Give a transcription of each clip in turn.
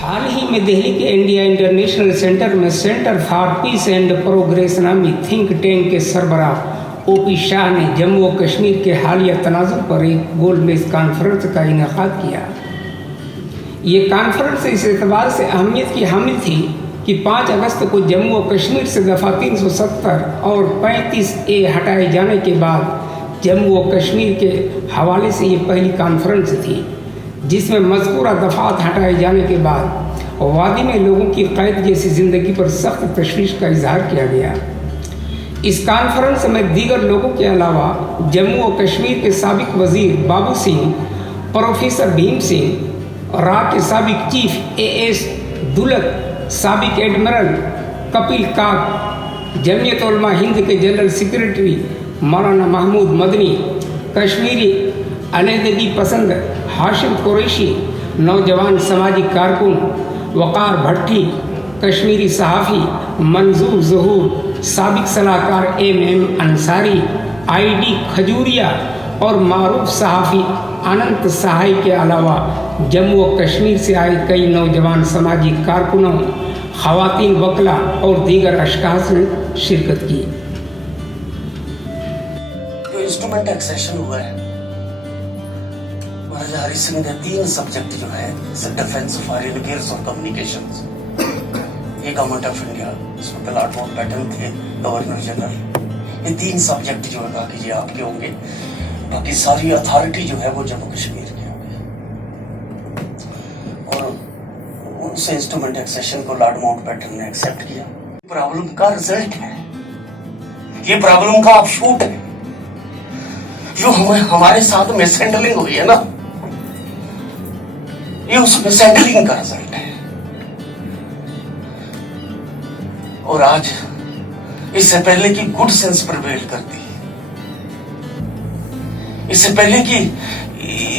حال ہی میں دہلی کے انڈیا انٹرنیشنل سینٹر میں centre for piece and progress نامی تھنک ٹینک کے سربراہ او پی شاہ نے جموں و کشمیر کے حالیہ تنازع پر ایک گول میز کانفرنس کا انعقاد کیا۔ یہ کانفرنس اس اعتبار سے اہمیت کی حامل تھی کہ 5 اگست کو جموں و کشمیر سے دفعہ 370 اور 35A ہٹائے جانے کے بعد جموں و کشمیر کے حوالے سے یہ پہلی کانفرنس تھی جس میں مذکورہ دفعات ہٹائے جانے کے بعد وادی میں لوگوں کی قید جیسی زندگی پر سخت تشویش کا اظہار کیا گیا۔ اس کانفرنس میں دیگر لوگوں کے علاوہ جموں و کشمیر کے سابق وزیر بابو سنگھ، پروفیسر بھیم سنگھ، را کے سابق چیف AS دولت، سابق ایڈمرل کپل کاک، جمعیت علماء ہند کے جنرل سیکریٹری مولانا محمود مدنی، کشمیری علیحدگی پسند ہاشم قریشی، نوجوان سماجی کارکن وقار بھٹی، کشمیری صحافی منظور ظہور، سابق صلاح کار MM انصاری، ID کھجوریا اور معروف صحافی اننت سہائی کے علاوہ جموں و کشمیر سے آئے کئی نوجوان سماجی کارکنوں، خواتین وکلا اور دیگر اشخاص نے شرکت کی۔ جو انسٹرومنٹ ایکسیشن ہوا ہے مہاراجا ہری سنگھ نے 3 سبجیکٹ جو ہے ڈیفینس، فارن افیئرز اور کمیونیکیشنز، یہ گورنمنٹ آف انڈیا، اس میں لارڈ ماؤنٹ بیٹن تھے گورنر جنرل، یہ 3 سبجیکٹ جو ہے کہا کہ یہ آپ کے ہوں گے، باقی ساری اتھارٹی جو ہے وہ جموں کشمیر کی ہوگی۔ اور ان سے انسٹرومنٹ ایکسیشن کو لارڈ ماؤنٹ بیٹن نے ایکسیپٹ کیا۔ پرابلم کا رزلٹ ہے، یہ پرابلم کا آف شوٹ ہے، جو ہمارے ساتھ مس ہینڈلنگ ہوئی ہے نا، یہ اس مس ہینڈلنگ کا رزلٹ ہے۔ اور آج اس سے پہلے کی گڈ سینس پریویل کرتی، اس سے پہلے کی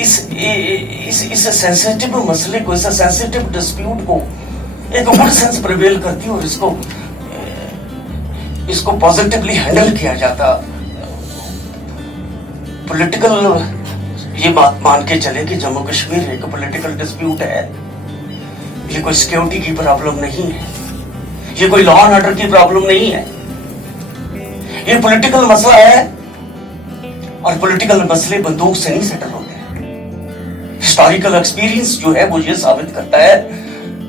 اس سینسیٹیو مسئلے کو، اس سینسیٹیو ڈسپیوٹ کو ایک گڈ سینس پریویل کرتی اور اس کو پازیٹیولی ہینڈل کیا جاتا۔ پولیٹیکل یہ بات مان کے چلے کہ جموں کشمیر ایک پولیٹیکل ڈسپیوٹ ہے، یہ کوئی سیکیورٹی کی پرابلم نہیں ہے، یہ کوئی لا اینڈ آرڈر کی پرابلم نہیں ہے، یہ پولیٹیکل مسئلہ ہے، اور پولیٹیکل مسئلے بندوق سے نہیں سیٹل ہوتے ہیں۔ ہسٹوریکل ایکسپیرینس جو ہے وہ یہ ثابت کرتا ہے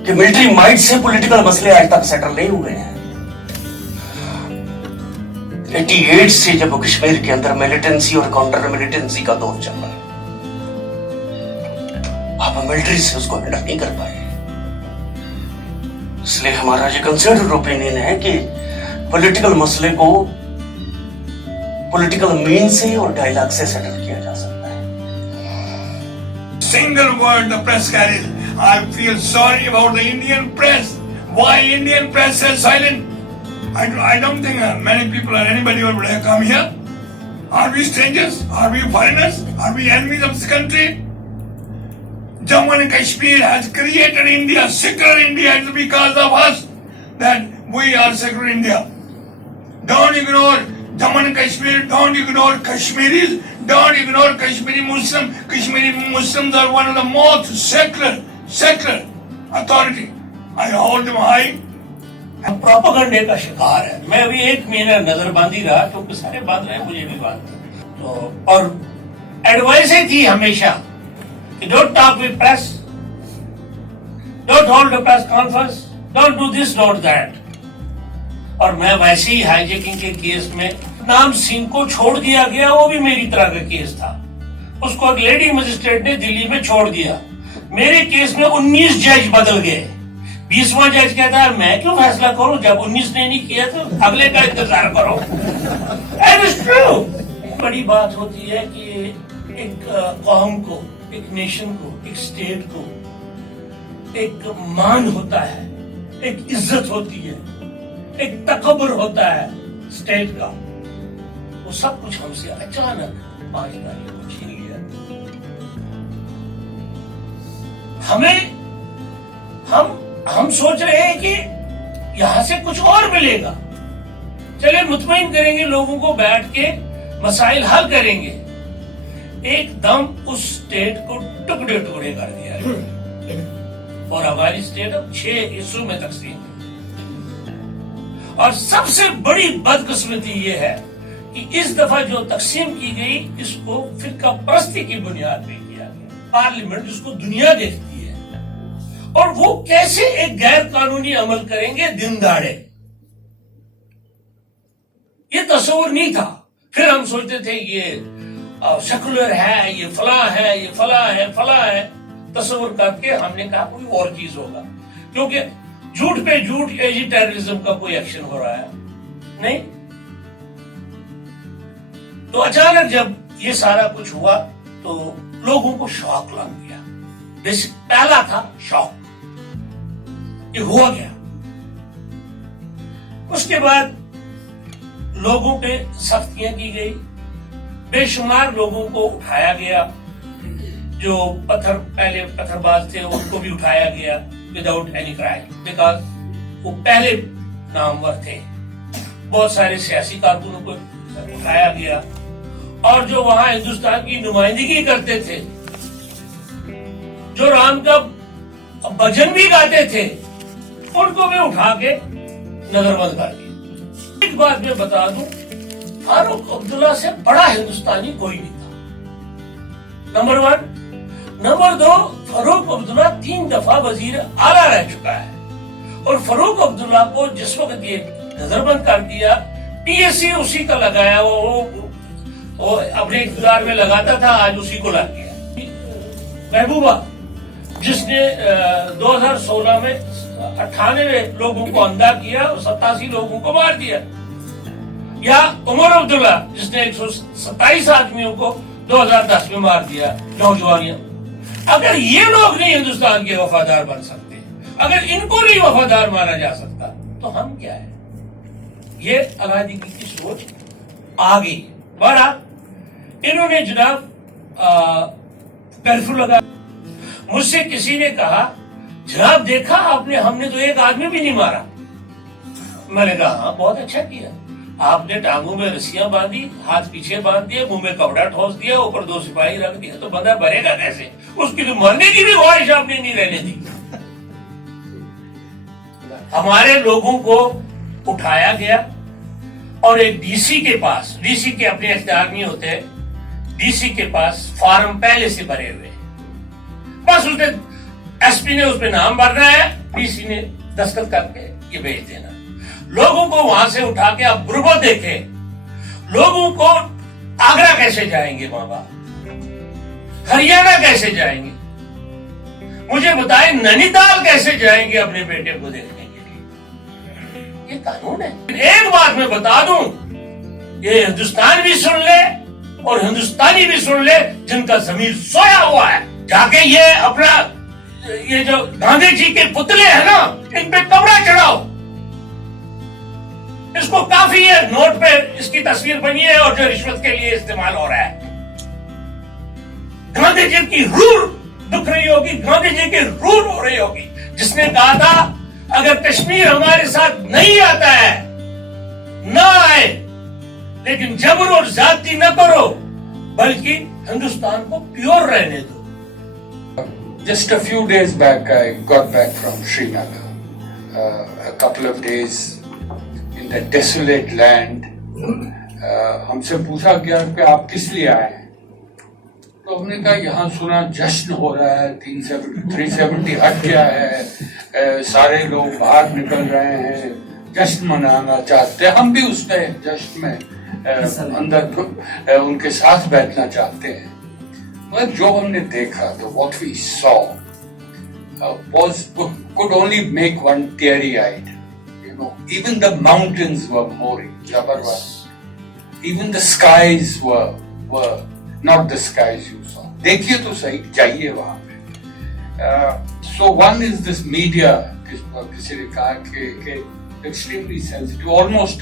کہ ملٹری مائٹ سے پولیٹیکل مسئلے آج تک سیٹل نہیں ہوئے ہیں۔ 88 سے جموں کشمیر کے اندر ملیٹنسی اور کاؤنٹر ملیٹنسی کا دور چل رہا ہے، آپ ملٹری سے اس کو ہینڈل نہیں کر پائے، اس لیے ہمارا یہ کنسیڈرڈ اوپینین ہے کہ پولیٹیکل مسئلے کو پولیٹیکل مین سے اور ڈائلاگ سے سیٹل کیا جا سکتا ہے۔ Single word the press carries. I feel sorry about the Indian press. Why Indian press is silent? I don't think many people or anybody would have come here. Are we strangers? Are we foreigners? Are we enemies of this country? Jammu and Kashmir has created India, secular India. It's because of us that we are secular India. Don't ignore Jammu and Kashmir. Don't ignore Kashmiris. Don't ignore Kashmiri Muslims. Kashmiri Muslims are one of the most secular authority. I hold them high. پروپیگنڈے کا شکار ہے۔ میں ابھی ایک مہینہ نظر باندھی رہا کیونکہ سارے باندھ رہے ہیں، مجھے بھی باندھ تو، اور ایڈوائز ہی تھی ہمیشہ کہ don't talk with press, don't hold a press conference, don't do this don't that. اور میں ویسے ہی ہائی جیکنگ کے کیس میں نام سنگھ کو چھوڑ دیا گیا، وہ بھی میری طرح کا کیس تھا، اس کو ایک لیڈی مجسٹریٹ نے دلی میں چھوڑ دیا۔ میرے کیس میں 19 جج بدل گئے، 20واں جج کہتا ہے میں کیوں فیصلہ کروں، جب 19 نے نہیں کیا تو اگلے کا انتظار کرو۔ That is true۔ بڑی بات ہوتی ہے کہ ایک قوم کو، ایک نیشن کو، ایک اسٹیٹ کو ایک مان ہوتا ہے، ایک عزت ہوتی ہے، ایک تکبر ہوتا ہے اسٹیٹ کا، وہ سب کچھ ہم سے اچانک 5 تاریخ کو چھین لیا۔ ہم سوچ رہے ہیں کہ یہاں سے کچھ اور ملے گا، چلے مطمئن کریں گے لوگوں کو، بیٹھ کے مسائل حل کریں گے، ایک دم اس اسٹیٹ کو ٹکڑے ٹکڑے کر دیا ہے۔ اور افغانستان اب 6 حصوں میں تقسیم ہے. اور سب سے بڑی بدقسمتی یہ ہے کہ اس دفعہ جو تقسیم کی گئی اس کو فرقہ پرستی کی بنیاد پہ کیا گیا. پارلیمنٹ جس کو دنیا دیکھتی ہے اور وہ کیسے ایک غیر قانونی عمل کریں گے دن دہاڑے, یہ تصور نہیں تھا. پھر ہم سوچتے تھے یہ سیکولر ہے, یہ فلاں ہے, یہ فلاں ہے, فلاں ہے, تصور کر کے ہم نے کہا کوئی اور چیز ہوگا, کیونکہ جھوٹ پہ جھوٹ ایجی ٹیررزم کا کوئی ایکشن ہو رہا ہے نہیں. تو اچانک جب یہ سارا کچھ ہوا تو لوگوں کو شوق لگ گیا. پہلا تھا شوق, یہ ہوا گیا. اس کے بعد لوگوں پہ سختیاں کی گئی, بے شمار لوگوں کو اٹھایا گیا. جو پہلے پتھر باز تھے ان کو بھی اٹھایا گیا وداؤٹ اینی کرائم, بیکاز وہ پہلے نامور تھے. بہت سارے سیاسی کارکنوں کو اٹھایا گیا, اور جو وہاں ہندوستان کی نمائندگی کرتے تھے, جو رام کا بھجن بھی گاتے تھے, ان کو بھی اٹھا کے نظر بند کر دیا. ایک بات میں بتا دوں, فاروق عبداللہ سے بڑا ہندوستانی کوئی نہیں تھا, نمبر 1. نمبر 2, فاروق عبداللہ 3 دفعہ وزیر اعلیٰ رہ چکا ہے, اور فاروق عبداللہ کو جس وقت یہ نظر بند کر دیا, PSC اسی کا لگایا, وہ اپنے اقتدار میں لگاتا تھا, آج اسی کو لگ گیا. محبوبہ جس نے 2016 میں 98 لوگوں کو اندھا کیا اور 87 لوگوں کو مار دیا, یا عمر عبداللہ جس نے 127 آدمیوں کو 2010 میں مار دیا, نوجوانیاں. اگر یہ لوگ نہیں ہندوستان کے وفادار بن سکتے, اگر ان کو نہیں وفادار مانا جا سکتا, تو ہم کیا ہے؟ یہ علیحدگی کی سوچ آ گئی. بہرحال انہوں نے جناب کرفیو لگا. مجھ سے کسی نے کہا جناب دیکھا آپ نے, ہم نے تو ایک آدمی بھی نہیں مارا. میں نے کہا ہاں بہت اچھا کیا, آپ نے ٹانگوں میں رسیاں باندھی, ہاتھ پیچھے باندھ دیے, منہ میں کپڑا ٹھوس دیا, اوپر 2 سپاہی رکھ دیا, تو بندہ بھرے گا کیسے؟ اس کی تو مرنے کی بھی خواہش آپ نے نہیں رہنے دی. ہمارے لوگوں کو اٹھایا گیا اور ایک ڈی سی کے پاس, ڈی سی کے اپنے اختیار نہیں ہوتے, ڈی سی کے پاس فارم پہلے سے بھرے ہوئے, بس اس نے ایس پی نے اس پہ نام بھرنا ہے, ڈی سی نے دستخط کر کے یہ بھیج دینا. لوگوں کو وہاں سے اٹھا کے آپ غربت دیکھیں, لوگوں کو آگرہ کیسے جائیں گے ماں باپ, ہریانہ کیسے جائیں گے, مجھے بتائیں نینی تال کیسے جائیں گے اپنے بیٹے کو دیکھنے کے لیے؟ یہ قانون ہے. ایک بات میں بتا دوں, یہ ہندوستان بھی سن لے اور ہندوستانی بھی سن لے جن کا ضمیر سویا ہوا ہے, جا کے یہ اپنا یہ جو گاندھی جی کے پتلے ہیں نا, ان پہ کپڑا چڑھاؤ. اس کو کافی ہے, نوٹ پہ اس کی تصویر بنی ہے اور جو رشوت کے لیے استعمال ہو رہا ہے. گاندھی جی کی روح دکھ رہی ہوگی, گاندھی جی کی روح رو رہی ہوگی, جس نے کہا تھا اگر کشمیر ہمارے ساتھ نہیں آتا ہے نہ آئے, لیکن جبر اور زیادتی نہ کرو, بلکہ ہندوستان کو پیور رہنے دو. Just a few days back, I got back from Srinagar. A couple of days in that desolate land. ہم سے پوچھا گیا کہ آپ کس لیے آئے ہیں, تو ہم نے کہا یہاں سنا جشن ہو رہا ہے, 370 ہٹ گیا ہے, سارے لوگ باہر نکل رہے ہیں, جشن منانا چاہتے ہیں, ہم بھی اس کے جشن میں اندر ان کے ساتھ بیٹھنا چاہتے ہیں. مگر جو ہم نے دیکھا, تو what we saw could only make one teary-eyed. You know, even the mountains were moving, Jabbarwast. Even the skies were not the skies you saw. دیکھیے تو صحیح, جائیے وہاں پہ. So one is this media, کسی نے کہا کہ extremely sensitive, almost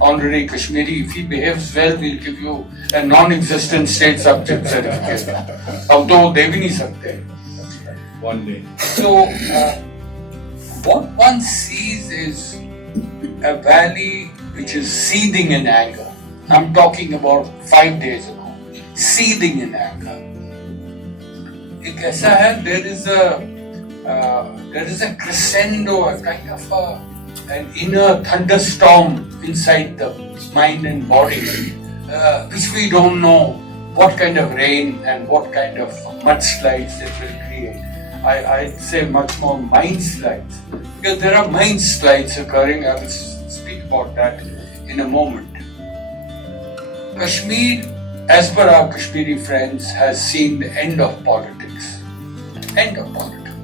honorary Kashmiri. If he behaves well, we'll give you a non-existent state subject certificate. اب تو دے بھی نہیں سکتے. One day. So what one sees is a valley which is seething in anger. I'm talking about 5 days ago. Seething in anger. ایک ایسا ہے, there is a there is a crescendo, a kind of an inner thunderstorm inside the mind and body, which we don't know what kind of rain and what kind of mudslides it will create. I'd say much more mind slides, because there are mind slides occurring. I will speak about that in a moment. Kashmir, as per our Kashmiri friends, has seen the end of politics. End of politics.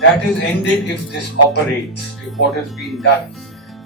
that is ended if this operates, if what has been done.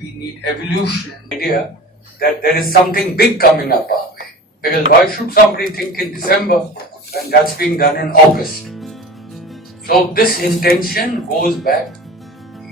we need evolution, idea that there is something big coming up our way. Because why should somebody think in December when that's being done in August? So this intention goes back,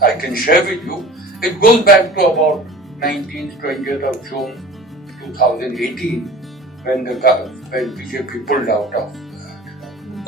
I can share with you, it goes back to about 19th, 20th of June 2018 when BJP pulled out of.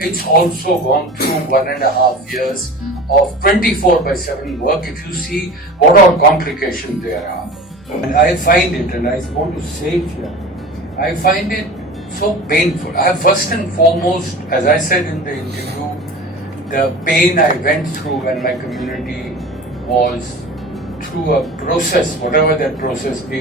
it's also gone through 1.5 years of 24/7 work. If you see what all complications there are, and I find it, and I want to say it here, I find it so painful. First and foremost, as I said in the interview, the pain I went through when my community was through a process, whatever that process be,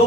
2,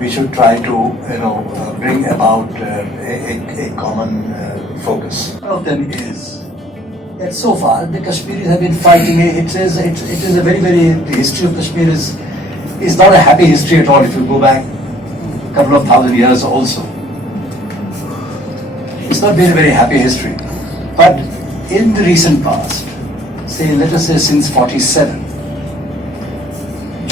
we should try to bring about a common focus. One of them is that so far the Kashmiris have been fighting. It is a very the history of Kashmir is not a happy history at all. If you go back a couple of thousand years also, it's not been a very happy history. But in the recent past, say let us say since 47,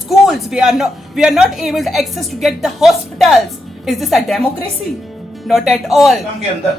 schools, we are not able to access to get the hospitals. Is this a democracy? Not at all.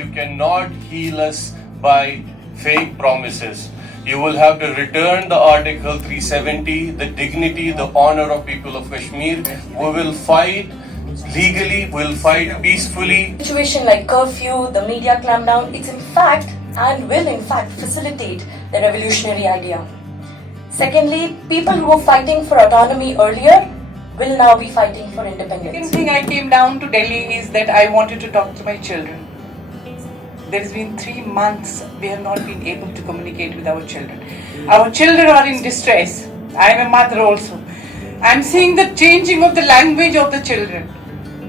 You cannot heal us by fake promises. You will have to return the Article 370, the dignity, the honor of people of Kashmir. We will fight legally, we'll fight peacefully. Situation like curfew, the media clampdown, it's in fact and will in fact facilitate the revolutionary idea. Secondly, people who were fighting for autonomy earlier will now be fighting for independence. Second thing I came down to Delhi is that I wanted to talk to my children. There's been 3 months we have not been able to communicate with our children. Our children are in distress. I am a mother also. I'm seeing the changing of the language of the children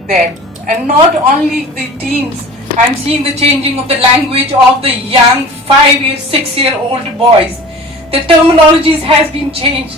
there. And not only the teens, I'm seeing the changing of the language of the young 5-year, 6-year-old boys. The terminologies has been changed.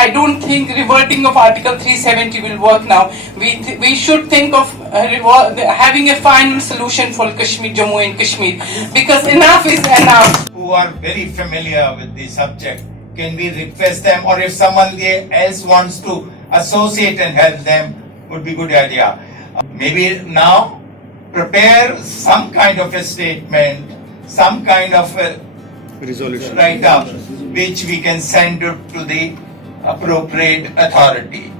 I don't think reverting of Article 370 will work now. We should think of having a final solution for Kashmir, Jammu and Kashmir, because enough is enough. Who are very familiar with the subject, can we request them, or if someone else wants to associate and help them, would be good idea. Maybe now prepare some kind of a statement, some kind of a resolution write up, which we can send to the appropriate authority.